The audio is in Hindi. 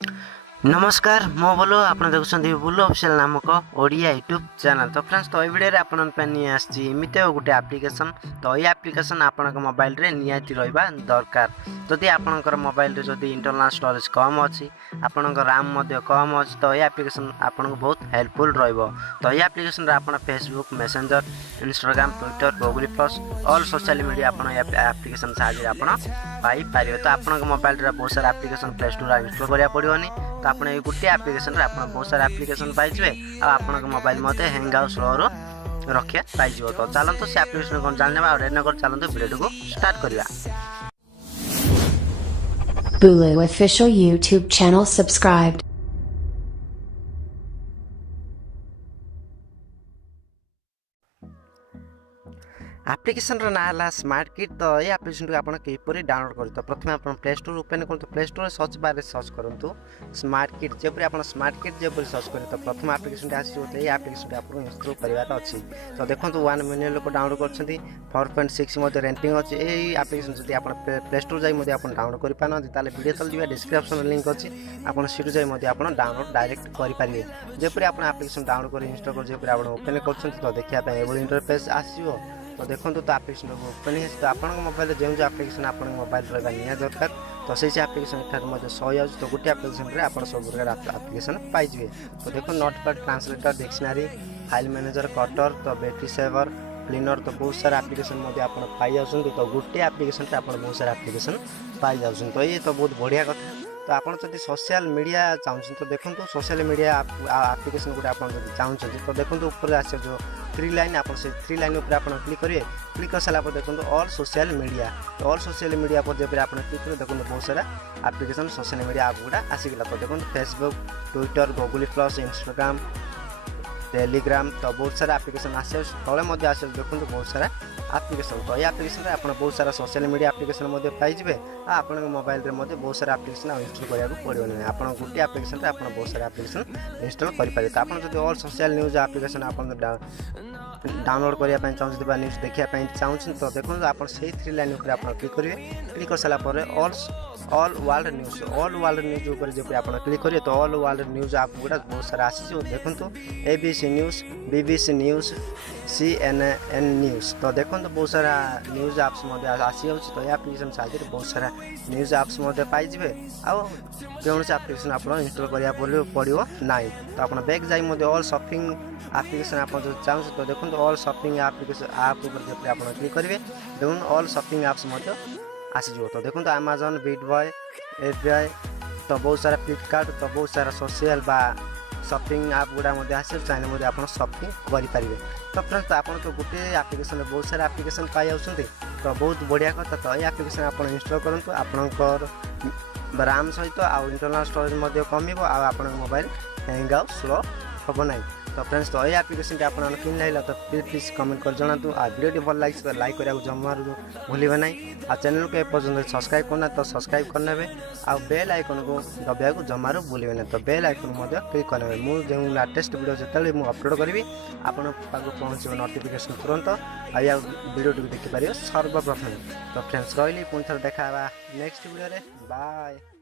नमस्कार मो बोलो आप देखुं बुलो ऑफिशियल नामक ओडिया यूट्यूब चैनल। तो फ्रेंड्स तो वीडियो रे आपन पे नहीं आछि एमिते गोटे एप्लिकेशन। तो ये एप्लिकेशन आपन को मोबाइल रे नियाती रहबा दरकार। जदि आपनकर मोबाइल रे जदि इंटरनल स्टोरेज कम अछि आपनकर रैम मध्ये कम अछि तो ये एप्लिकेशन आपन को बहुत हेल्पफुल रहइबो। तो ये एप्लिकेशन रे आपन Facebook messenger Instagram Twitter Google plus all social media आपन एप्लिकेशन साहाय्य आपन पाई पारिबे। तो आपन को मोबाइल रे बहुत सारा एप्लिकेशन प्ले स्टोर रे इंस्टॉल करिया पड़ियोनी। तो आप गोटे एप्लिकेशन रे आप बहुत सारा एप्लिकेशन पाइबे आप मोबाइल मत हैंग आउट स्लो रखिया पाइज। तो चलते से एप्लिकेशन कौन जाने और रेनकर चलते वीडियो को स्टार्ट करवा। Bulu official YouTube channel subscribed. Application ना है स्मार्ट किट। तो ये एप्लिकेशन को आप किपर डाउनलोड कर। तो प्रथम आप प्ले स्टोर ओपन कर। Play store search bar search करूँ स्मार्ट किट। जब आप स्मार्ट किट जब सर्च करें तो प्रथम एप्लिकेशन आसो। ये एप्लिकेशन आपको इंस्टॉल करार अच्छी। तो देखो 1 मिलियन लोग डाउनलोड कर 4.6 रेटिंग अच्छी। यही एप्लिकेशन जब आप प्ले स्टोर जाए आप डाउनलोड करें वीडियो तल जाए डिस्क्रिप्शन लिंक अच्छी आप सीट जाए आप डाउनलोड डायरेक्ट करेंगे। जब आप एप्लिकेशन डाउनलोड कर इंस्टॉल कर जब आप ओपन कर तो देखा इंटरफेस आसो। तो देखो तो एप्लिकेशन ओपन है। तो आप मोबाइल जो एप्लिकेशन आप मोबाइल रहा नि दरकार। तो से एप्लिकेशन एठार सही आज। तो गोटे एप्लिकेशन आप सब प्रकार एप्लिकेशन पाइबे। तो देखो notepad translator dictionary file manager cutter तो बैटरी सेवर क्लीनर तो बहुत सारा एप्लिकेशन आप पाई जाऊँ। तो गोटे एप्लिकेशन आप बहुत सारा एप्लिकेशन पाई जाऊँ। तो ये तो बहुत बढ़िया कथा। तो आप सोशल मीडिया चाहूँ तो देखो सोशल मीडिया एप्लिकेशन गोटे आप चाहते तो देखो ऊपर आस जो 3 लाइन आप से 3 लाइन आप क्लिक करेंगे। क्लिक कर सारा देखो ऑल सोशल मीडिया। तो ऑल सोशल मीडिया पर जब आप क्लिक करेंगे देखो बहुत सारा एप्लिकेशन सोशल मीडिया आप गुड़ा आसीगला। तो देखो Facebook Twitter Google plus Instagram Telegram तो बहुत सारा एप्लिकेशन आसे तले आस। देखो बहुत सारा एप्लिकेशन। तो ये एप्लिकेशन आप बहुत सारा सोशल मीडिया एप्लिकेशन पाइबे। आप मोबाइल रे बहुत सारा एप्लिकेशन इंस्टॉल कराया पड़ो ना। आप गोटे एप्लिकेशन आप बहुत सारा एप्लिकेशन इंस्टॉल करेंगे। तो आप जो ऑल सोशल न्यूज एप्लिकेशन आप डाउनलोड करने चाहते न्यूज देखा चाहूँ तो देखो आप से 3 लाइन आप क्लिक करेंगे। क्लिक कर सारापर ऑल वर्ल्ड न्यूज ऊपर जब आप क्लिक करेंगे तो ऑल वर्ल्ड न्यूज आप गुड़ा बहुत सारा आसी। देखो ABC news BBC news CNN news. तो देखो बहुत सारा न्यूज एप्स आसी जाऊँ। तो ये एप्लिकेशन साहाय्य बहुत सारा न्यूज एप्स पाइबे। कौन से एप्लिकेशन आप इंस्टॉल कराया पड़ो ना। तो आप बैक जाए ऑल शॉपिंग एप्लिकेशन आप जो चाहूँ। तो देखो ऑल शॉपिंग एप्लिकेशन आप जब आप क्लिक करेंगे देखो ऑल शॉपिंग एप्स आसीज। तो देखो अमेजन बिटबॉय एफबीआई तो बहुत सारा फ्लिपकार्ट तो बहुत सारा सोशल बा शॉपिंग ऐप गुड़ा आस चाहे आप शॉपिंग करेंगे। तो फ्रेंड्स तो आप तो गोटे एप्लिकेशन बहुत सारा एप्लिकेशन पाई जाऊँ। तो बहुत बढ़िया कथा। तो ये एप्लिकेशन आप इंस्टॉल करूँ आपंकर रैम सहित आउ इंटरनल स्टोरेज कम आप मोबाइल हैंग आउट स्लो हम ना। तो फ्रेंड्स तो ये एप्लिकेशन आप लगे तो प्लीज कमेंट कर जनातु। आ वीडियो भल लगे तो लाइक करा जमा भूलें ना। आ चैनल को एपर्तंत सब्सक्राइब करना तो सब्सक्राइब करने आ बेल आइकन को दबाया जमा भूलें ना। तो बेल आइकन क्लिक करने मुझे लेटेस्ट वीडियो जो मुझे अपलोड करी आपको पहुँचे नोटिफिकेशन तुरंत आ वीडियो देखिपारे सर्वप्रथम। तो फ्रेंड्स रही पुणी थे देखा नेक्स्ट वीडियो बाय।